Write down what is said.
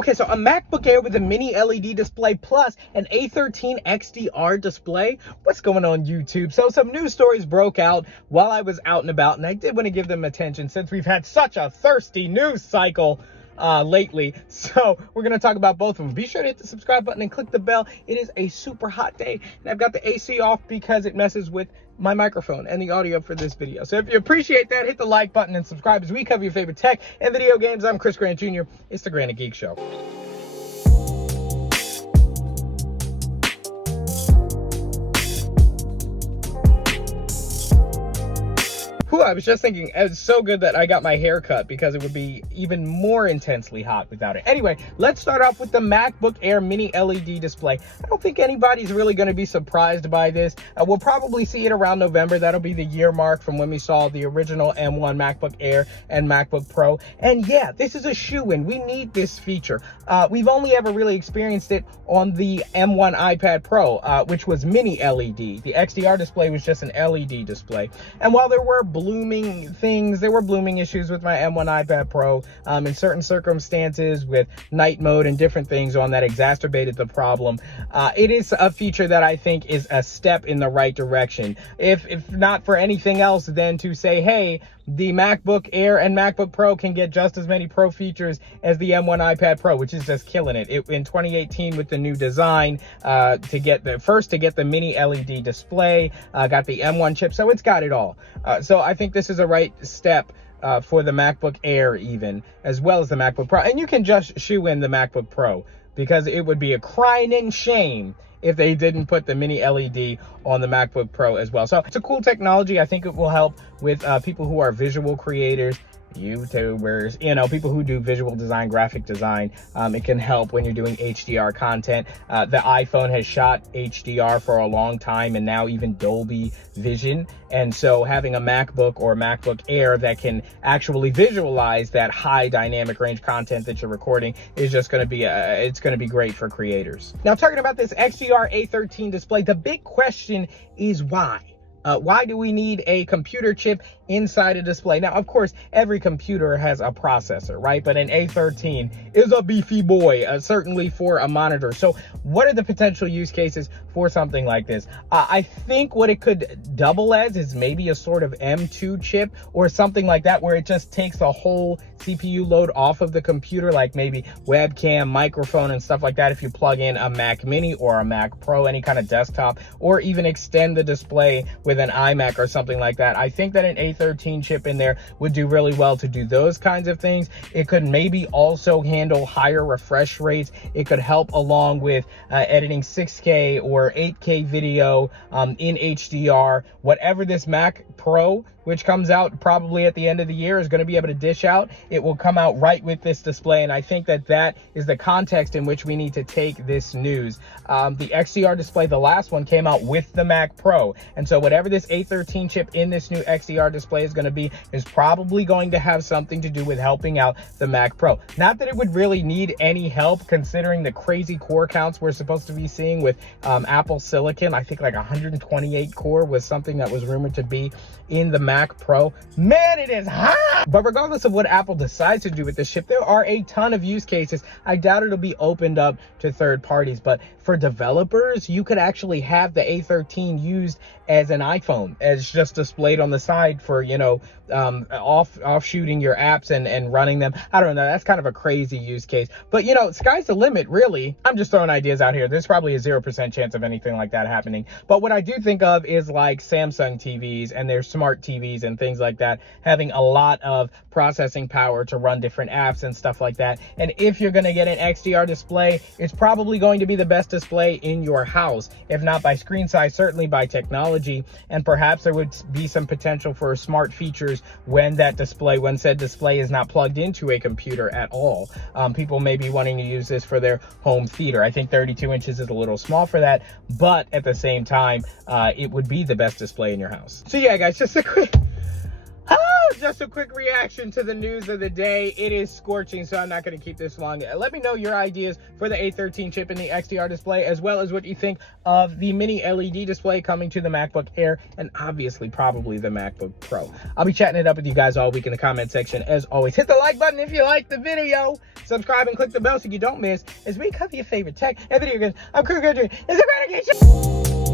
Okay, so a MacBook Air with a mini LED display plus an A13 XDR display. What's going on, YouTube? So some news stories broke out while I was out and about, and I did want to give them attention since we've had such a thirsty news cycle lately. So we're going to talk about both of them. Be sure to hit the subscribe button and click the bell. It is a super hot day, and I've got the AC off because it messes with my microphone and the audio for this video. So if you appreciate that, hit the like button and subscribe as we cover your favorite tech and video games. I'm Chris Grant Jr. It's the Grant and Geek Show. I was just thinking, it's so good that I got my hair cut because it would be even more intensely hot without it. Anyway, let's start off with the MacBook Air Mini LED display. I don't think anybody's really going to be surprised by this. We'll probably see it around November. That'll be the year mark from when we saw the original M1 MacBook Air and MacBook Pro. And yeah, this is a shoo-in. We need this feature. We've only ever really experienced it on the M1 iPad Pro, which was mini LED. The XDR display was just an LED display. And while there were blooming issues with my M1 iPad Pro in certain circumstances with night mode and different things on that exacerbated the problem. It is a feature that I think is a step in the right direction. If not for anything else, then to say, hey, the MacBook Air and MacBook Pro can get just as many Pro features as the M1 iPad Pro, which is just killing it. In 2018 with the new design, to get the mini LED display, got the M1 chip, so it's got it all. So I think this is a right step for the MacBook Air even, as well as the MacBook Pro. And you can just shoe in the MacBook Pro because it would be a crying shame if they didn't put the mini LED on the MacBook Pro as well. So it's a cool technology. I think it will help with people who are visual creators, YouTubers, people who do visual design, graphic design. It can help when you're doing HDR content. The iPhone has shot HDR for a long time, and now even Dolby Vision. And so having a MacBook or MacBook Air that can actually visualize that high dynamic range content that you're recording is just going to be it's going to be great for creators. Now, talking about this XDR A13 display, the big question is why? Why do we need a computer chip inside a display? Now, of course, every computer has a processor, right? But an A13 is a beefy boy, certainly for a monitor. So what are the potential use cases for something like this? I think what it could double as is maybe a sort of M2 chip or something like that, where it just takes the whole CPU load off of the computer, like maybe webcam, microphone, and stuff like that. If you plug in a Mac Mini or a Mac Pro, any kind of desktop, or even extend the display with an iMac or something like that. I think that an A13 chip in there would do really well to do those kinds of things. It could maybe also handle higher refresh rates. It could help along with editing 6K or 8K video in HDR. Whatever this Mac Pro, which comes out probably at the end of the year, is going to be able to dish out, it will come out right with this display. And I think that that is the context in which we need to take this news. The XDR display, the last one, came out with the Mac Pro. And so whatever this A13 chip in this new XDR display is going to be is probably going to have something to do with helping out the Mac Pro. Not that it would really need any help considering the crazy core counts we're supposed to be seeing with Apple Silicon. I think like 128 core was something that was rumored to be in the Mac Pro. Man, it is hot! But regardless of what Apple decides to do with this chip, there are a ton of use cases. I doubt it'll be opened up to third parties, but for developers, you could actually have the A13 used as an iPhone, as just displayed on the side for, offshooting your apps and running them. I don't know. That's kind of a crazy use case. But, sky's the limit, really. I'm just throwing ideas out here. There's probably a 0% chance of anything like that happening. But what I do think of is like Samsung TVs and their smart TVs and things like that, having a lot of processing power to run different apps and stuff like that. And if you're going to get an XDR display, it's probably going to be the best display in your house. If not by screen size, certainly by technology. And perhaps there would be some potential for smart features when said display is not plugged into a computer at all. People may be wanting to use this for their home theater. I think 32 inches is a little small for that, but at the same time, it would be the best display in your house. So yeah, guys, just a quick just a quick reaction to the news of the day. It is scorching, so I'm not going to keep this long. Let me know your ideas for the A13 chip in the XDR display, as well as what you think of the mini LED display coming to the MacBook Air, and obviously probably the MacBook Pro. I'll be chatting it up with you guys all week in the comment section. As always, hit the like button if you like the video, subscribe and click the bell so you don't miss as we cover your favorite tech and video games. I'm Crew Graduate. It's a great